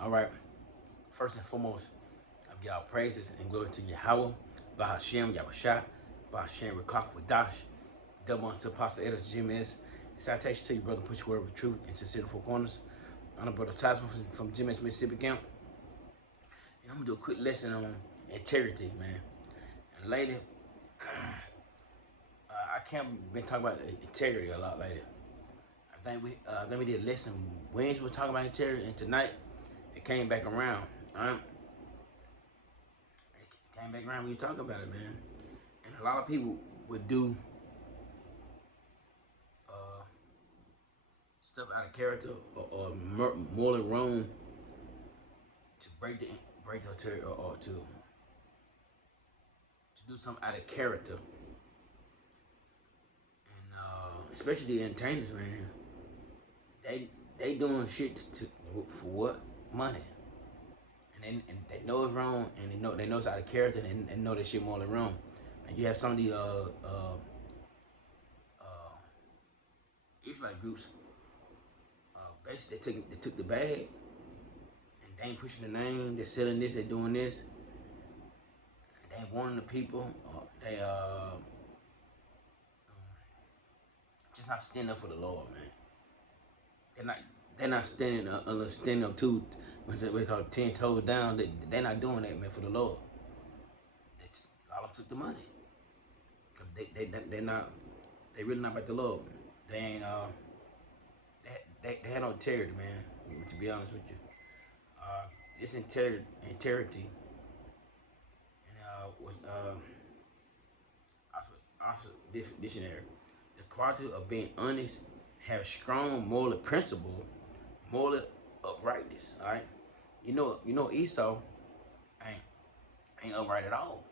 All right. First and foremost, I give y'all praises and glory to Yahweh, Bahashem, Yahushua, Bahashem, Rakak, Wadash, double unto Apostle Edis Jimenez. Salutation to you, brother. Put your word with truth into sincere four corners. I'm brother Tasman from Jimenez, Mississippi Camp. And I'm going to do a quick lesson on integrity, man. And lately, I can't been talking about integrity a lot lately. I think we did a lesson Wednesday. We were talking about integrity, and tonight it came back around. It came back around when you talking about it, man. And a lot of people would do stuff out of character or morally wrong to break the integrity or to do something out of character. And especially the entertainers, man. They doing shit for what? Money. And they know it's wrong, and they know it's out of character, and know that shit morally wrong. And you have some of the Israelite groups. Basically, they took the bag, and they ain't pushing the name. They're selling this. They're doing this. They ain't warning the people. They just not standing up for the Lord, man. They're not standing up to what they call 10 toes down. They're not doing that, man, for the Lord. All of them took the money. Cause they're not. They really not about the Lord. They ain't. They had no integrity, man. To be honest with you, this integrity, and was also dictionary. The quality of being honest, have strong moral principle, moral uprightness. All right, you know Esau ain't upright at all.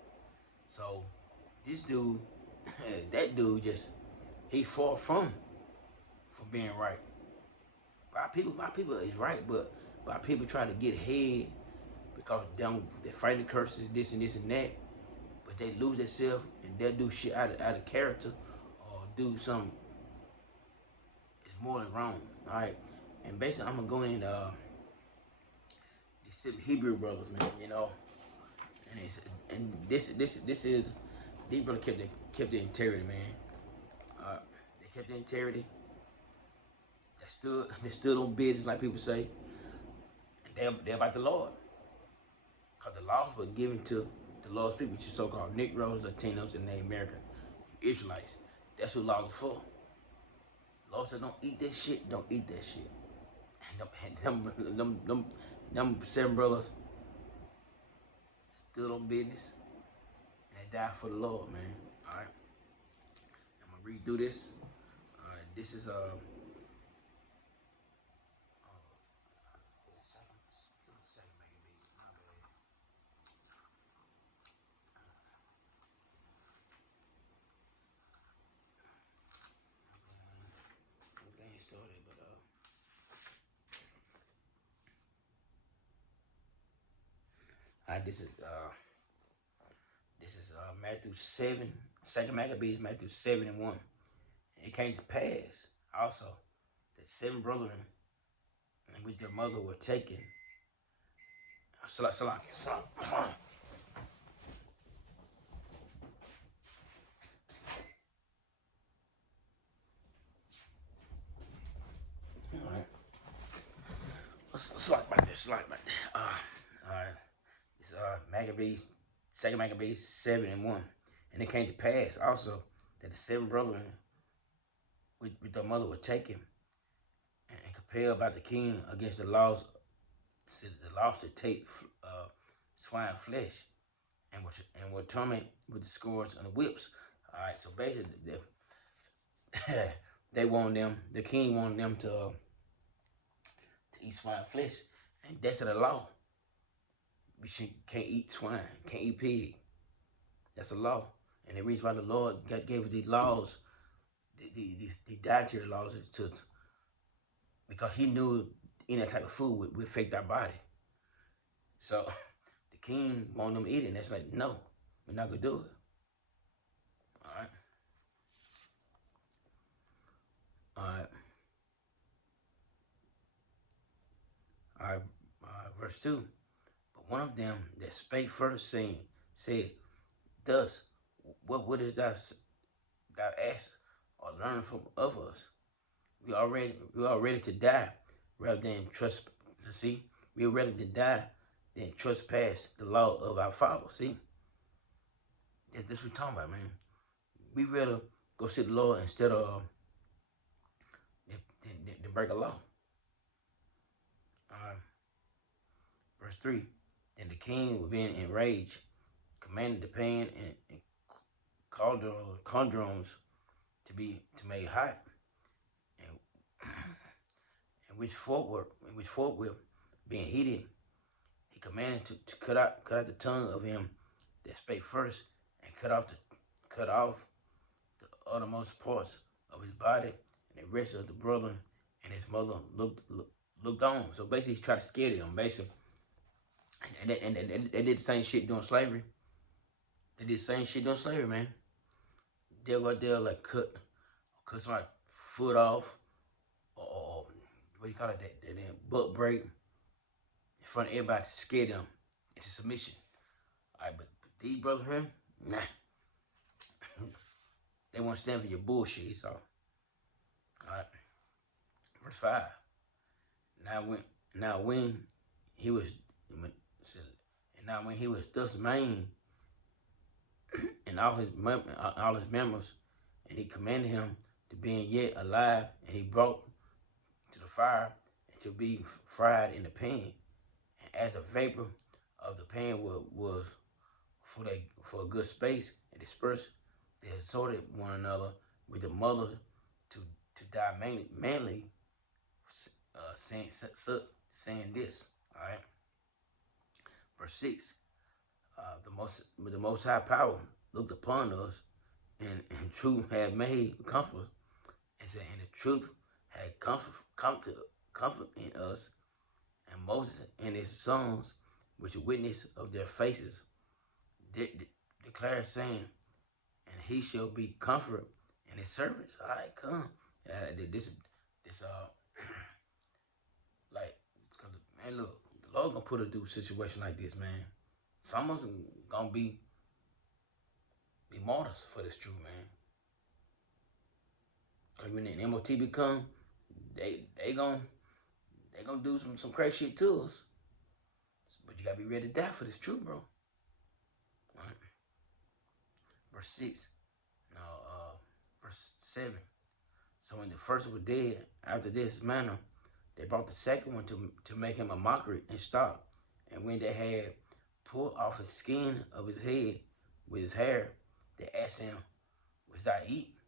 So this dude, that dude just he fought from being right. My people is right, but people try to get ahead because they're fighting curses, this and this and that. But they lose themselves and they'll do shit out of character or do something it's more than wrong. All right, and basically I'm gonna go in these seven Hebrew brothers, man. And this is these brothers kept their integrity, man. They kept their integrity. They stood on business, like people say. And they're about the Lord. Because the laws were given to the Lord's people, which is so-called Negroes, Latinos, and Native American Israelites. That's what laws are for. The Lord said, don't eat that shit, don't eat that shit. And them seven brothers stood on business, and they died for the Lord, man. All right? I'm going to read through this. This is this is Matthew 7, 2nd Maccabees, Matthew 7:1. And it came to pass also that seven brethren and with their mother were taken. Salah. Alright. Slack back there. Alright. It's Maccabees, 2nd Maccabees 7:1. And it came to pass also that the seven brethren with their mother were taken and compelled by the king against the laws to take swine flesh and were tormented with the scourge and the whips. All right, so basically they want them. The king wanted them to eat swine flesh, and that's the law. We can't eat swine, can't eat pig. That's a law, and the reason why the Lord gave us these laws, the dietary laws, because He knew any type of food would affect our body. So the king wanted them eating. That's like, no, we're not gonna do it. All right. All right. All right. Verse 2. But one of them that spake first, saying, said, Thus, what wouldest thou ask or learn from of us? We are ready to die rather than trust. See, we are ready to die than trespass the law of our Father. See, that's what we're talking about, man. We rather go see the Lord instead of than break a law. Verse 3. Then the king, being enraged, commanded the pan and cauldrons to make hot, and which forthwith being heated, he commanded to cut out the tongue of him that spake first, and cut off the uttermost parts of his body, and the rest of the brother and his mother looked on. So basically, he tried to scare them, basically. And they did the same shit during slavery. They did the same shit during slavery, man. They'll go there like cut somebody's foot off, or what do you call it? That butt break in front of everybody to scare them into submission. All right, but these brothers here, nah. They won't stand for your bullshit, so. All right. Verse 5. Now when he was thus maimed, and all his members, and he commanded him to being yet alive, and he brought to the fire and to be fried in the pan, and as the vapor of the pan was for a good space and dispersed, they exhorted one another with the mother to die manly, saying this. All right. Verse 6. The most high power looked upon us, and truth had made comfort, and said, and the truth had comfort in us, and Moses and his sons, which witness of their faces, declare, saying, and he shall be comfort in his servants. All right, come. This like, man, look, the Lord gonna put us through a situation like this, man. Some of us gonna be martyrs for this truth, man. Cause when the MOT become, they gonna do some crazy shit to us. But you gotta be ready to die for this truth, bro. All right. Verse 6. No, verse 7. So when the first was dead, after this manner, they brought the second one to make him a mockery and stop. And when they had pulled off the skin of his head with his hair, they asked him, "Wilt thou eat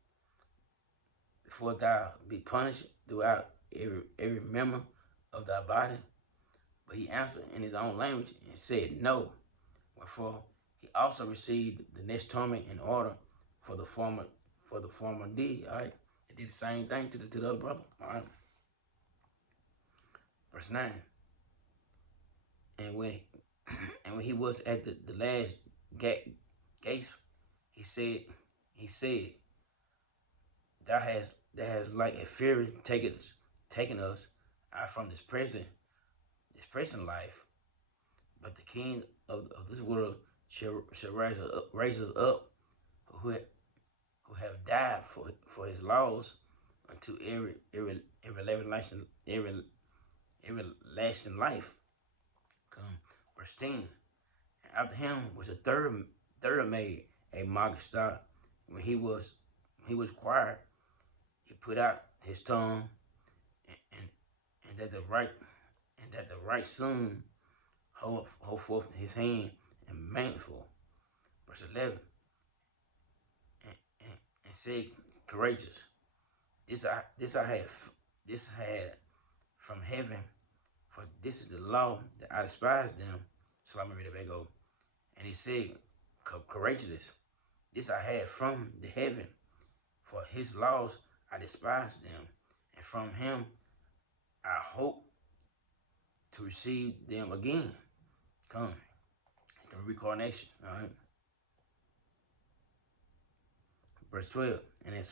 before thou be punished throughout every member of thy body?" But he answered in his own language and said, "No." Wherefore he also received the next torment in order for the former deed. All right, they did the same thing to the other brother. All right. Verse 9. And when he was at the last gate, he said, Thou hast like a fury taken us out from this present life, but the king of this world shall raise us up, who have died for his laws unto everlasting life. Come, verse 10. After him was a third made a Magistar. When he was quiet, he put out his tongue, and that the right soon hold forth his hand and manful. Verse 11. And said, courageous. This I had from heaven, for this is the law that I despise them. So let me read it back over. And he said, courageous. This I had from the heaven, for his laws I despise them, and from him I hope to receive them again. Come, the reincarnation. All right. Verse 12. And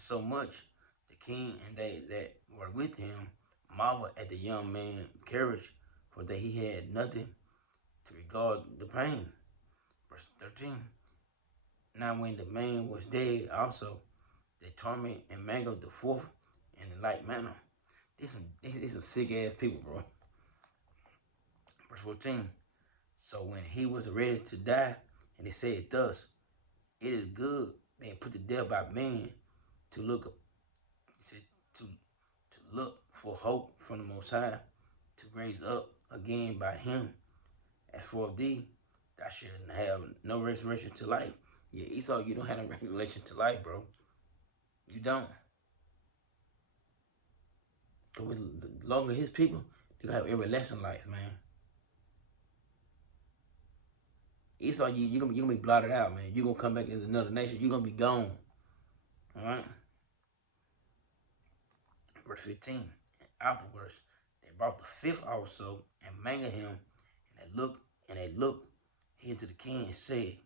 so much the king and they that were with him marveled at the young man's courage, for that he had nothing to regard the pain. Verse 13. Now when the man was dead also, they torment and mangled the fourth in like manner. These some sick ass people, bro. Verse 14. So when he was ready to die, and he said thus, it is good being put to death by men to look, he said, to look for hope from the Most High, to raise up again by him. As for thee, thou shalt have no resurrection to life. Yeah, Esau, you don't have no resurrection to life, bro. You don't. Because with the longer his people, you have everlasting life, man. Esau, you gonna be blotted out, man. You gonna come back as another nation. You gonna be gone. All right. Verse 15. And afterwards, they brought the fifth also and mangled him. And they looked here to the king and said,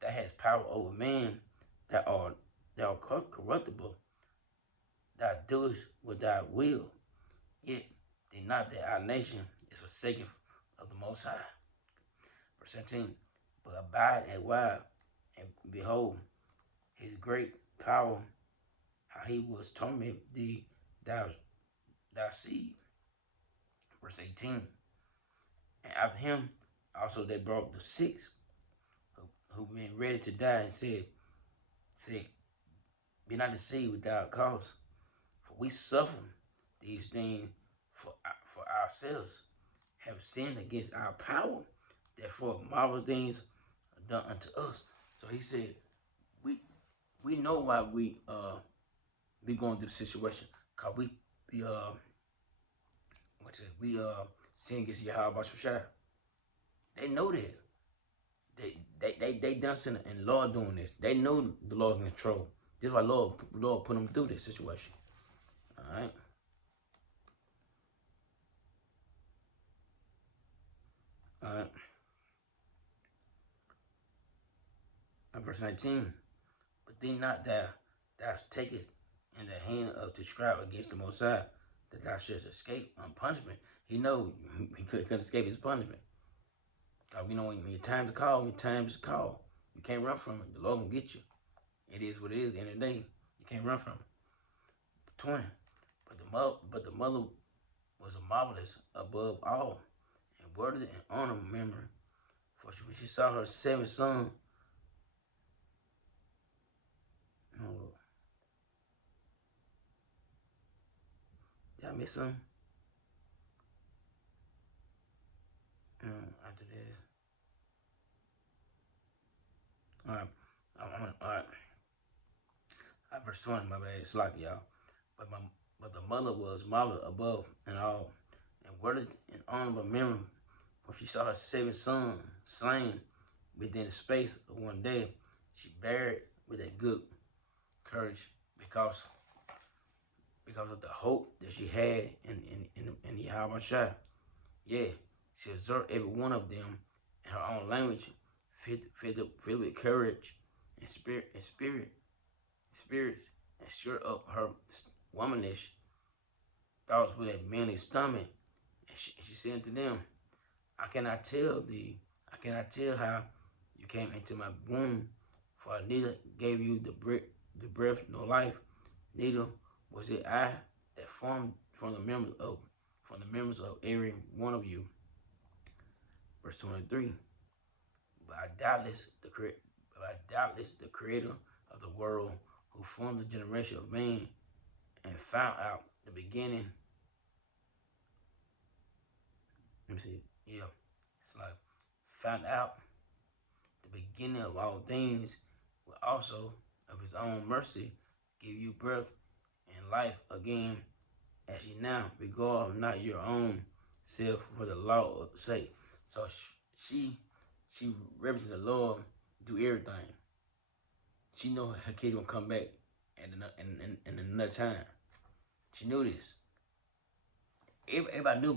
"Thou hast power over man. Thou art corruptible. Thou doest what thou wilt. Yet think not that our nation is forsaken of the Most High." Verse 17. But abide a while, and behold his great power, how he was torment thee, thy seed. Verse 18. And after him also they brought the sixth, who been ready to die, and said, be not deceived without cause, for we suffer these things for ourselves, have sinned against our power, therefore marvel things are done unto us. So he said, we know why we be going through the situation, cause we sin against Yahweh Shai. They know that. They done sin, and Lord doing this. They know the Lord in control. This is why Lord put them through this situation. All right. All right. Verse 19. But think not that thou takest in the hand of the scribe against the Most High, that thou shouldst escape on punishment. He know he couldn't escape his punishment. Cause you know when your time to call, your time is call. You can't run from it. The Lord will get you. It is what it is. End of the day, you can't run from it. 20. But the mother was a marvelous above all, and worthy and honor member. For when she saw her 7th son, did I miss something? After this. Alright. Verse 20, my bad. It's like y'all. But the mother was marvelous above and all, and worthy and honorable memory. When she saw her 7th son slain within the space of one day, she buried with a good courage because of the hope that she had in Yahweh Shai. Yeah, she observed every one of them in her own language, filled with courage and spirits, and stirred up her womanish thoughts with a manly stomach. And she said to them, I cannot tell how you came into my womb, for I neither gave you the breath nor life, neither was it I that formed from the members of every one of you. Verse 23. But I doubtless the creator of the world, who formed the generation of man and found out the beginning. Let me see. Yeah. It's like found out the beginning of all things, will also of his own mercy give you breath and life again, as ye now regard not your own self for the law's sake. So she represents the Lord, do everything. She know her kids gonna come back in another time. She knew this. Everybody knew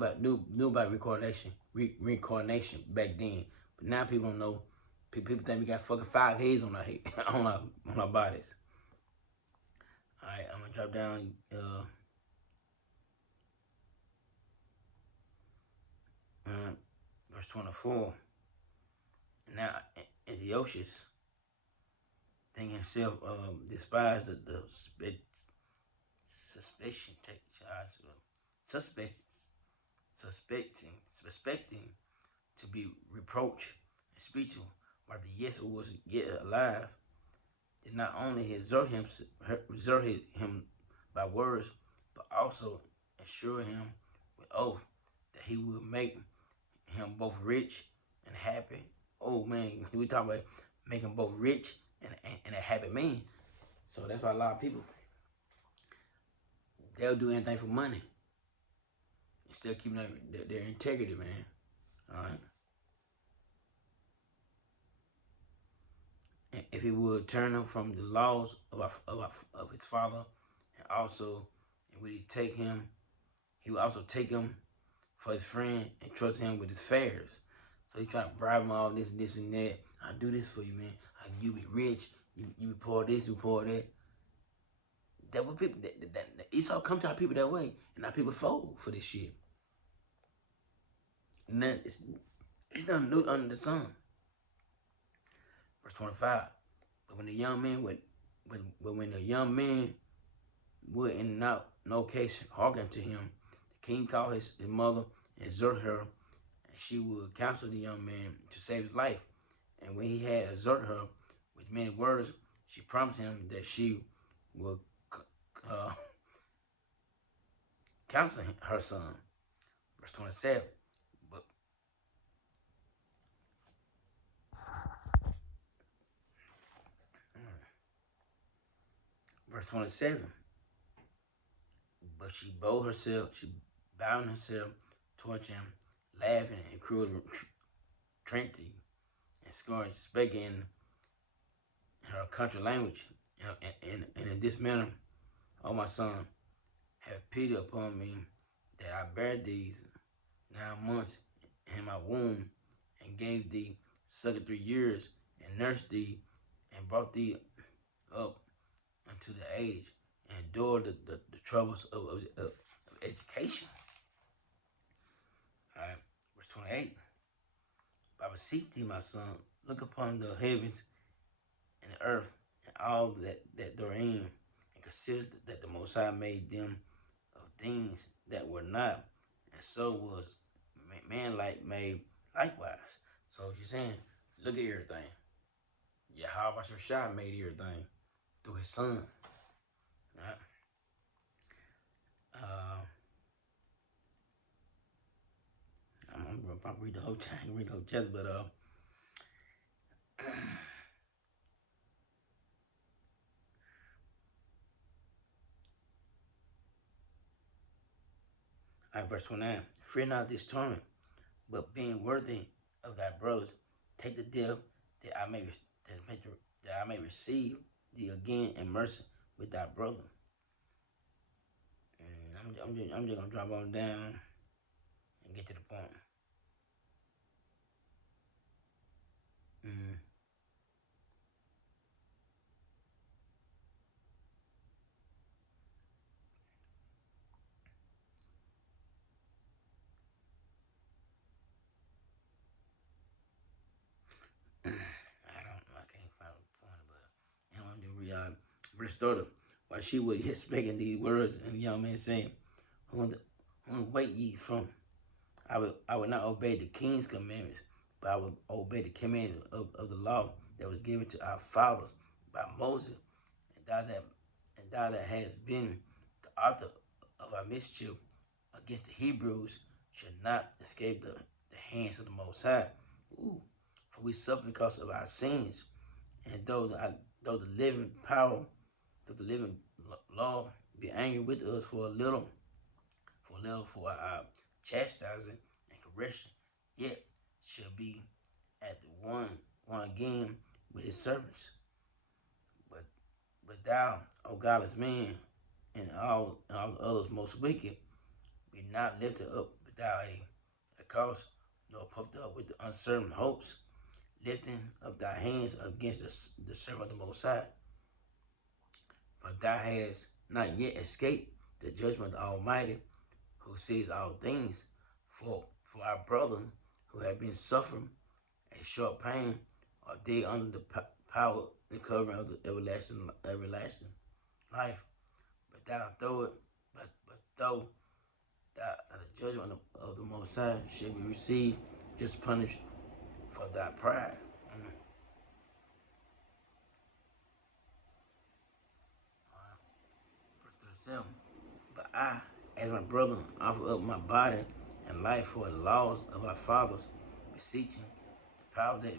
about reincarnation back then, but now people don't know. People think we got fucking 5 heads on our head, on our bodies. All right, I'm gonna drop down. 24. Now Antiochus, thinking himself despised the suspicion take charge suspect suspecting to be reproach and speeches while the Yesu was yet alive, did not only exhort him by words, but also assure him with oath that he would make him both rich and happy. Oh man, we talk about making both rich and a happy man. So that's why a lot of people, they'll do anything for money instead of keeping their integrity, man. All right. And if he would turn him from the laws of his father, and also would he take him, he would also take him for his friend and trust him with his affairs. So he trying to bribe him all this and that. I do this for you, man. You be rich. You be poor this, you poor that. That what people that Esau come to our people that way, and our people fold for this shit. And then it's nothing new under the sun. Verse 25. But when the young man would in no case hearken to him, the king called his mother and exhorted her, and she would counsel the young man to save his life. And when he had exhorted her with many words, she promised him that she would counsel her son. Verse 27. But verse 27. But she bowed herself towards him, laughing and cruel trendy and scorned, speaking in her country language. And in this manner, O my son, have pity upon me, that I bare these 9 months in my womb, and gave thee succor 3 years, and nursed thee, and brought thee up unto the age, and endured the troubles of education. All right, verse 28. I beseech thee, my son, look upon the heavens and the earth, and all that therein, and consider that the Most High made them of things that were not, and so was man like made likewise. So she's saying, look at everything. Yahweh Shai made everything through his son. Right? I'm gonna probably read the whole thing, read the whole chapter, but verse 29. Fear not this torment, but being worthy of thy brothers, take the death that I may receive thee again in mercy with thy brother. And I'm just gonna drop on down and get to the point. I can't find the point, but I'm gonna read verse 30. While she was yet speaking these words, and the young man saying, Whom wait ye from? I would not obey the king's commandments, but I would obey the commandment of the law that was given to our fathers by Moses. And thou that hast been the author of our mischief against the Hebrews should not escape the hands of the Most High. For we suffer because of our sins, and though the living law be angry with us for a little for our chastising and correction, yet shall be at the one again with his servants. But thou, O godless man, and all the others most wicked, be not lifted up without a cause, nor puffed up with the uncertain hopes, lifting up thy hands against the servant of the Most High. For thou hast not yet escaped the judgment of the Almighty, who sees all things. For our brother, who have been suffering a short pain or dead under the power and covering of the everlasting life. But thou thou it, but though that the judgment of the Most High shall be received, just punished for thy pride. Verse 37. But I, as my brother, offer up my body and life for the laws of our fathers, beseeching the power that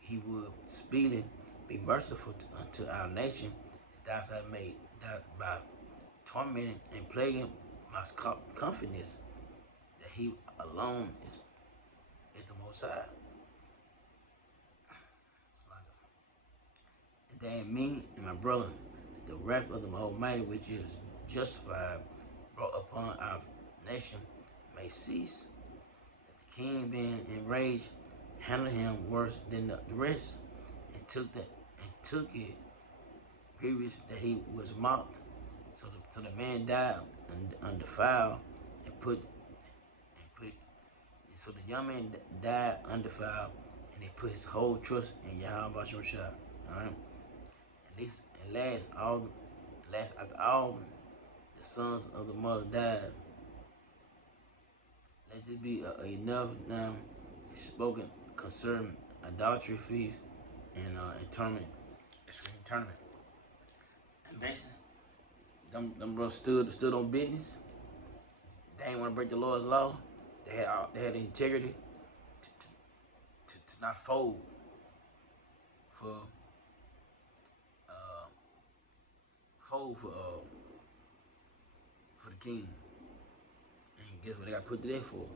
he would speedily be merciful unto our nation, that thou hast made that by tormenting and plaguing my confidence that he alone is the Most High. And that in me and my brother, the wrath of the Almighty, which is justified, brought upon our nation, may cease. That the king, being enraged, handled him worse than the rest, and took it grievous that he was mocked. So the man died undefiled, and put so the young man died undefiled, and they put his whole trust in Yahweh Shah. Alright? And last after all the sons of the mother died. Let this be enough now spoken concerning idolatry feast and tournament. Extreme tournament. And basically, them brothers stood on business. They ain't want to break the Lord's law. They had the integrity to not fold for the king. And guess what they got put there for?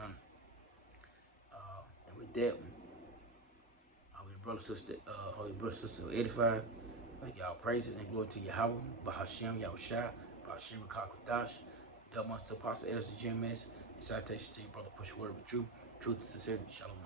And with that, holy brother, sister, 85. Thank y'all praises and glory to Yahweh, Bahashem, Yahushua, Bahashem, Kakodash, Double Monster Apostle, Elders, GMS, and citation to your brother, push word of truth, truth and sincerity, shalom.